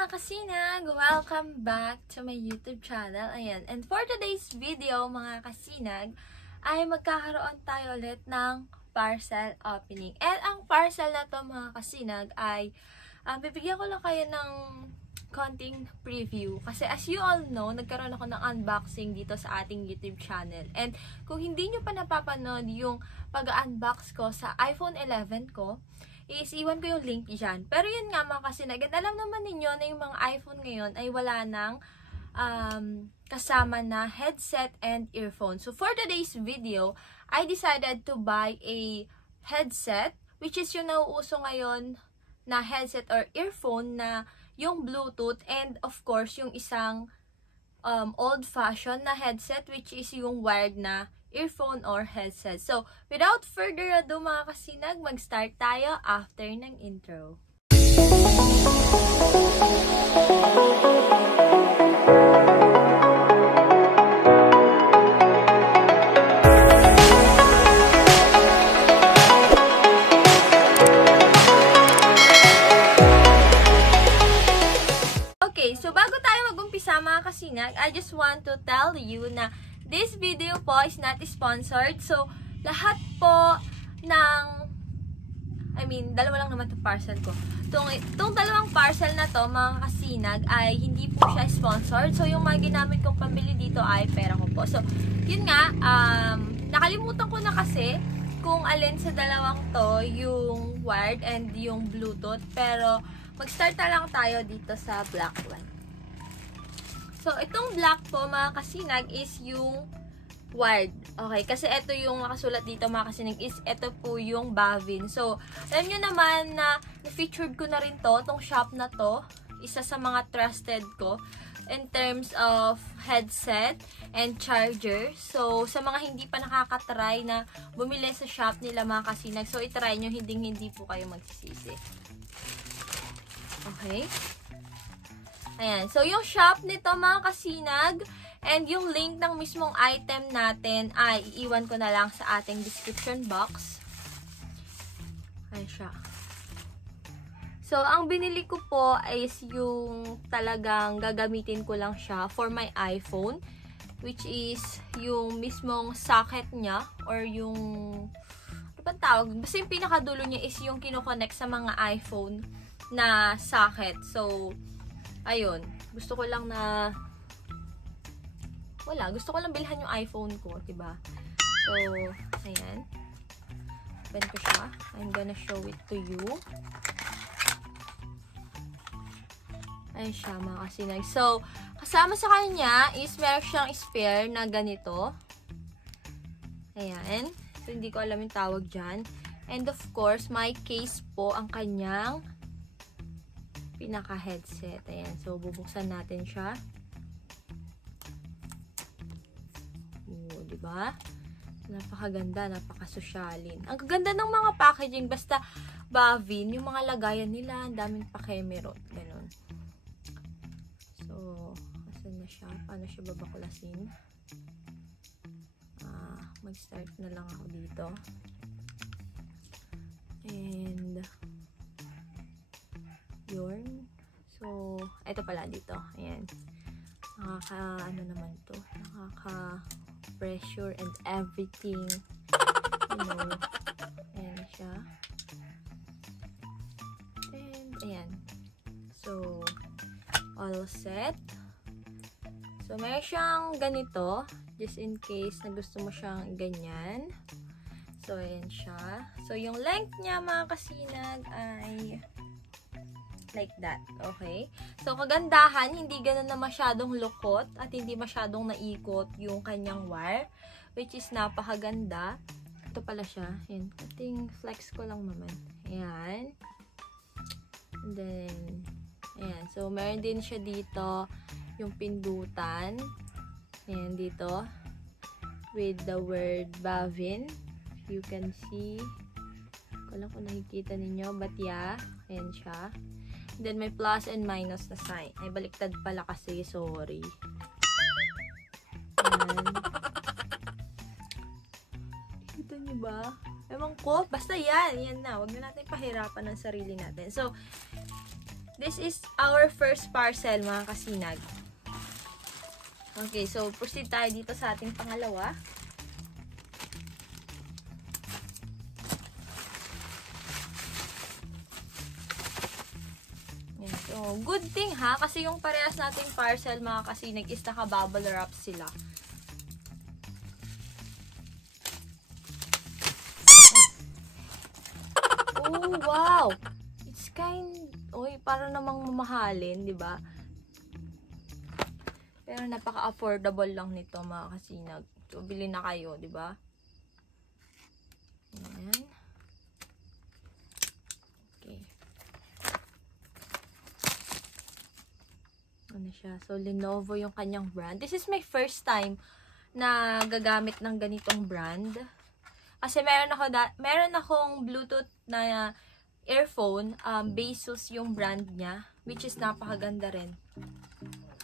mga kasinag! Welcome back to my YouTube channel. Ayan. And for today's video, mga kasinag, ay magkakaroon tayo ulit ng parcel opening. And ang parcel na to, mga kasinag, ay bibigyan ko lang kayo ng konting preview. Kasi as you all know, nagkaroon ako ng unboxing dito sa ating YouTube channel. And kung hindi nyo pa napapanood yung pag-unbox ko sa iPhone 11 ko, is iwan ko yung link dyan. Pero yun nga mga kasinag, alam naman ninyo na yung mga iPhone ngayon ay wala nang kasama na headset and earphone. So for today's video, I decided to buy a headset, which is yung nauuso ngayon na headset or earphone na yung Bluetooth, and of course yung isang old-fashioned na headset, which is yung wired na earphone or headset. So, without further ado mga kasinag, mag-start tayo after ng intro. Okay, so bago tayo mag-umpisa mga kasinag, I just want to tell you na this video po is not sponsored. So, lahat po ng, dalawa lang naman itong parcel ko. Itong dalawang parcel na to, mga kasinag, ay hindi po siya sponsored. So, yung mga ginamit kong pambili dito ay pera ko po. So, yun nga, nakalimutan ko na kasi kung alin sa dalawang to, yung wired and yung Bluetooth. Pero, mag-start na lang tayo dito sa black one. So, itong black po, mga kasinag, is yung wired. Okay, kasi ito yung nakasulat dito, mga kasinag, is ito po yung Bavin. So, alam nyo naman na na-featured ko na rin to, itong shop na to. Isa sa mga trusted ko in terms of headset and charger. So, sa mga hindi pa nakakatry na bumili sa shop nila, mga kasinag, so itry nyo, hindi po kayo magsisisi. Okay. Ayan. So, yung shop nito, mga kasinag, and yung link ng mismong item natin ay iiwan ko na lang sa ating description box. Ayan siya. So, ang binili ko po is yung talagang gagamitin ko lang siya for my iPhone, which is yung mismong socket niya, or yung, ano ba tawag? Basta yung pinakadulo niya is yung kinoconnect sa mga iPhone na socket. So, ayun, gusto ko lang bilhan yung iPhone ko, diba? So, ayan. Open ko siya. I'm gonna show it to you. Ayan siya, mga kasinag. So, kasama sa kanya is meron siyang spare na ganito. Ayan. So, hindi ko alam yung tawag dyan. And of course, my case po ang kanyang pinaka-headset. Ayan. So, bubuksan natin siya. Oo, diba? Napakaganda, napakasosyalin. Ang ganda ng mga packaging. Basta, Bavin, yung mga lagayan nila, ang daming pakemerot. Ganon. So, asan na siya? Paano siya babaklasin? Mag-start na lang ako dito. And, yun. So, ito pala dito. Ayan. Ano naman to? Nakaka-pressure and everything. You know. Ayan siya. And, ayan. So, all set. So, meron siyang ganito. Just in case na gusto mo siyang ganyan. So, ayan siya. So, yung length niya, mga kasinag, ay like that. Okay? So, kagandahan, hindi ganun na masyadong lukot at hindi masyadong naikot yung kanyang wire, which is napakaganda. Ito pala siya. Ayan. Ating flex ko lang naman. Ayan. And then, ayan. So, meron din siya dito yung pindutan. Ayan, dito. With the word Bavin. You can see. Kung lang kung nakikita ninyo. But yeah, ayan siya. Then, may plus and minus na sign. Ay, baliktad pala kasi. Sorry. Ayan. Kita niyo ba? Ewan ko. Basta yan. Yan na. Huwag na natin pahirapan ng sarili natin. So, this is our first parcel, mga kasinag. Okay, so proceed tayo dito sa ating pangalawa. Yan, so good thing ha, kasi yung parehas nating parcel, mga kasinag, is naka-bubble wrap sila. Oh, wow! It's para namang mamahalin, di ba? Pero napaka-affordable lang nito, mga kasinag. So, bili na kayo, di ba? Ayan. Okay. Ano siya? So, Lenovo yung kanyang brand. This is my first time na gagamit ng ganitong brand. Kasi meron akong Bluetooth na earphone, Basus yung brand niya, which is napakaganda rin.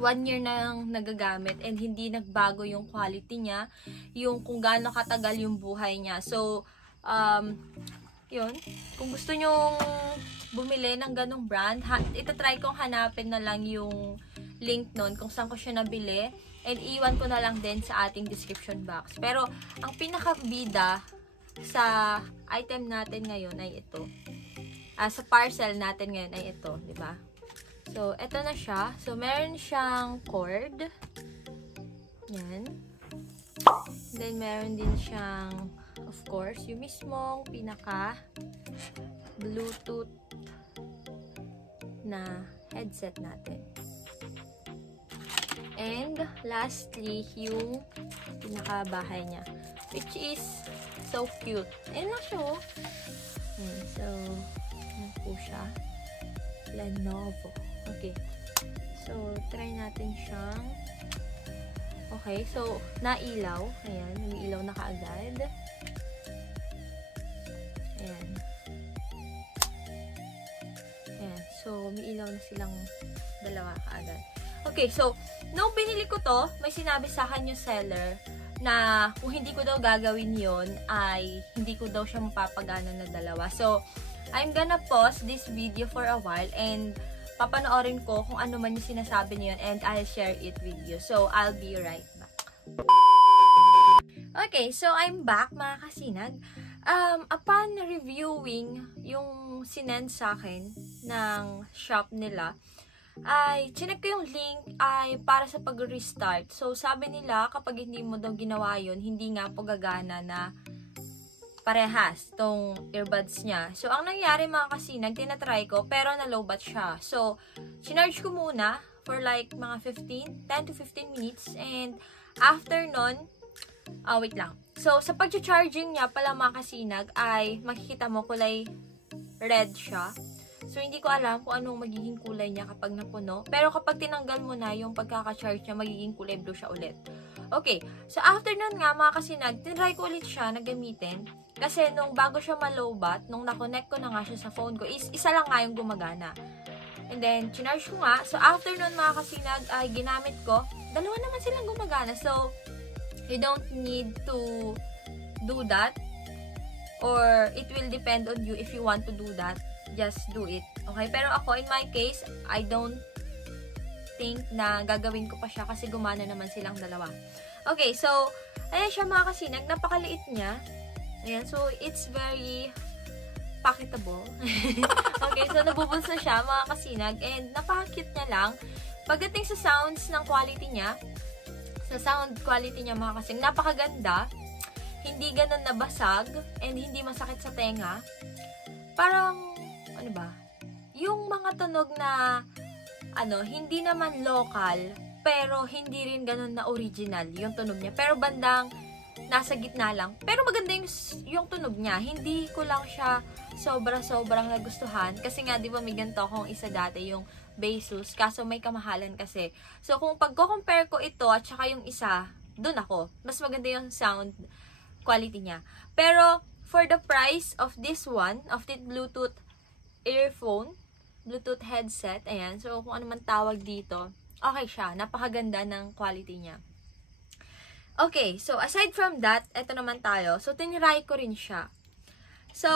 1 year na nagagamit and hindi nagbago yung quality niya, yung kung gaano katagal yung buhay niya. So, yun, kung gusto nyong bumili ng ganong brand, itatry kong hanapin na lang yung link nun kung saan ko siya nabili, and iwan ko na lang din sa ating description box. Pero, ang pinakabida sa item natin ngayon ay ito. Sa parcel natin ngayon ay ito, di ba? So, ito na siya. So, meron siyang cord. Yan. Then, meron din siyang, of course, yung mismong pinaka Bluetooth na headset natin. And, lastly, yung pinaka-bahay niya. Which is so cute. Ayan lang siya, oh. So, yan po siya. Lenovo. Okay. So, try natin siyang okay. So, nailaw. Ayan. Nailaw na kaagad. Ayan. Ayan. So, may ilaw na silang dalawa kaagad. Okay. So, nung binili ko to, may sinabi sa akin yung seller na kung hindi ko daw gagawin yon ay hindi ko daw siya mapapagana na dalawa. So, I'm gonna pause this video for a while and papanoorin ko kung ano man yung sinasabi niyon and I'll share it with you. So, I'll be right back. Okay, so I'm back, mga kasinag. Upon reviewing yung sinend sa akin ng shop nila, ay chinek ko yung link ay para sa pag-restart. So, sabi nila kapag hindi mo daw ginawa yun, hindi nga po gagana na parehas tong earbuds niya. So, ang nangyari, mga kasinag, tinatry ko, pero na-lowbat siya. So, sinarge ko muna for like mga 10 to 15 minutes. And, after nun, wait lang. So, sa pag-charging niya pala, mga kasinag, ay makikita mo kulay red siya. So, hindi ko alam kung anong magiging kulay niya kapag napuno. Pero kapag tinanggal mo na yung pagkaka-charge niya, magiging kulay blue siya ulit. Okay. So, after nun nga, mga kasinag, tinry ko ulit siya na gamitin. Kasi nung bago siya malowbat, nung na-connect ko na nga siya sa phone ko, isa lang nga yung gumagana. And then, chinarge ko nga. So, after nun, mga kasinag, ay ginamit ko, dalawa naman silang gumagana. So, you don't need to do that. Or, it will depend on you if you want to do that. Just do it. Okay? Pero ako, in my case, I don't think na gagawin ko pa siya kasi gumana naman silang dalawa. Okay, so, ayan siya, mga kasinag. Napakaliit niya. Ayan, so, it's very packetable. Okay, so, nabubulsa siya, mga kasinag. And, napaka-cute niya lang. Pagdating sa sounds ng quality niya, sa sound quality niya, mga kasinag, napakaganda. Hindi ganun nabasag. And, hindi masakit sa tenga. Parang, ano ba? Yung mga tunog na, hindi naman local, pero hindi rin ganun na original yung tunog niya. Pero bandang nasa gitna lang. Pero maganda yung tunog niya. Hindi ko lang siya sobrang nagustuhan. Kasi nga, di ba, may ganito akong isa dati, yung Basus. Kaso may kamahalan kasi. So, kung pagko-compare ko ito at saka yung isa, dun ako. Mas maganda yung sound quality niya. Pero, for the price of this one, of the Bluetooth earphone, Bluetooth headset, ayan. So, kung ano man tawag dito, okay siya. Napakaganda ng quality niya. Okay, so, aside from that, eto naman tayo. So, tinry ko rin siya. So,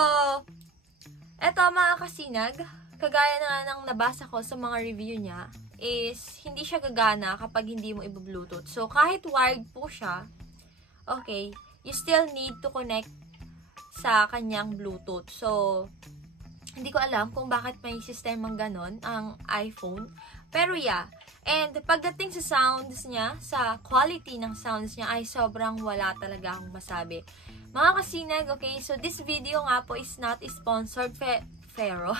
eto, mga kasinag, kagaya na ng nabasa ko sa mga review niya, is hindi siya gagana kapag hindi mo i-Bluetooth. So, kahit wired po siya, okay, you still need to connect sa kanyang Bluetooth. So, hindi ko alam kung bakit may sistemang ganon ang iPhone. Pero yeah, and pagdating sa sounds niya, sa quality ng sounds niya, ay sobrang wala talaga akong masabi. Mga kasinag, okay, so this video nga po is not sponsored, pero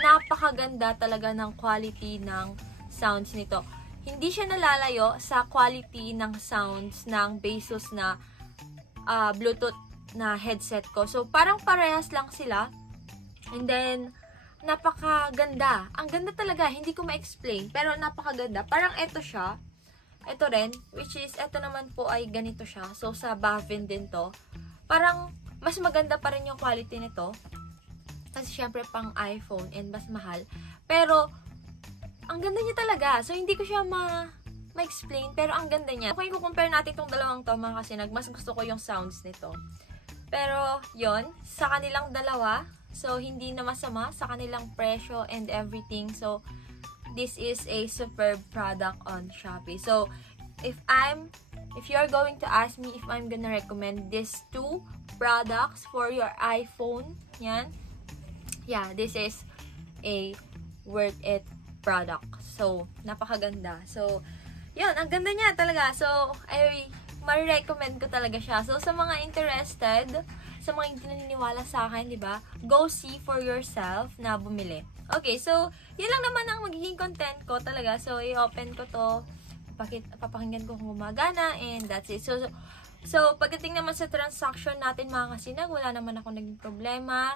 napakaganda talaga ng quality ng sounds nito. Hindi siya nalalayo sa quality ng sounds ng Bezos na Bluetooth na headset ko. So, parang parehas lang sila. And then, napakaganda. Ang ganda talaga. Hindi ko ma-explain. Pero napakaganda. Parang ito siya. Ito rin. Which is, ito naman po ay ganito siya. So, sa Bavin din to. Parang, mas maganda pa rin yung quality nito. Kasi, syempre, pang iPhone and mas mahal. Pero, ang ganda niya talaga. So, hindi ko siya ma-explain. Pero, ang ganda niya. Okay, kung compare natin itong dalawang to, mga kasinag, mas gusto ko yung sounds nito. Pero, yon sa kanilang dalawa, so, hindi na masama sa kanilang presyo and everything. So, this is a superb product on Shopee. So, if you're going to ask me if I'm gonna recommend these two products for your iPhone, yan, yeah, this is a worth it product. So, napakaganda. So, yun, ang ganda niya talaga. So, ma-recommend ko talaga siya. So, sa mga interested, sa mga hindi naniniwala sa akin, di ba? Go see for yourself na bumili. Okay, so, yun lang naman ang magiging content ko talaga. So, i-open ko to, papakinggan ko kung gumagana, and that's it. So pagdating naman sa transaction natin, mga kasinag, wala naman ako naging problema.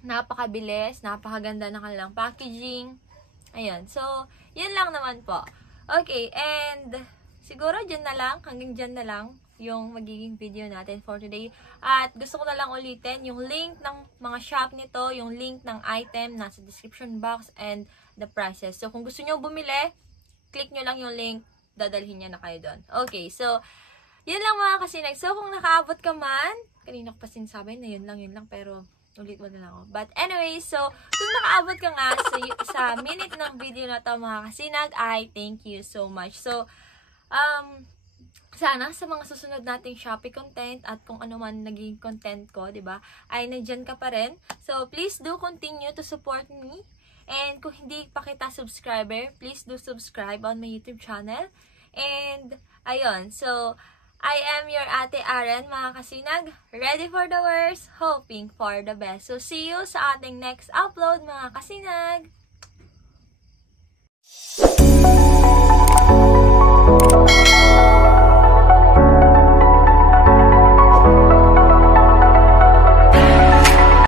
Napakabilis, napakaganda ng kanilang packaging. Ayun, so, yun lang naman po. Okay, and siguro dyan na lang, hanggang dyan na lang yung magiging video natin for today. At gusto ko na lang ulitin yung link ng mga shop nito, yung link ng item nasa description box, and the prices. So, kung gusto nyo bumili, click nyo lang yung link, dadalhin niya na kayo doon. Okay, so, yun lang mga kasinag. So, kung nakaabot ka man, kanina ko pa sinasabi na yun lang, pero ulit mo na lang ako. But anyway, so, kung nakaabot ka nga sa minute ng video na to, mga kasinag, I thank you so much. So, sana sa mga susunod nating Shopee content at kung ano man naging content ko, 'di ba? Ay nandiyan ka pa rin. So, please do continue to support me. And kung hindi pa kita subscriber, please do subscribe on my YouTube channel. And ayun, so I am your Ate Aren, mga kasinag. Ready for the worst, hoping for the best. So, see you sa ating next upload, mga kasinag.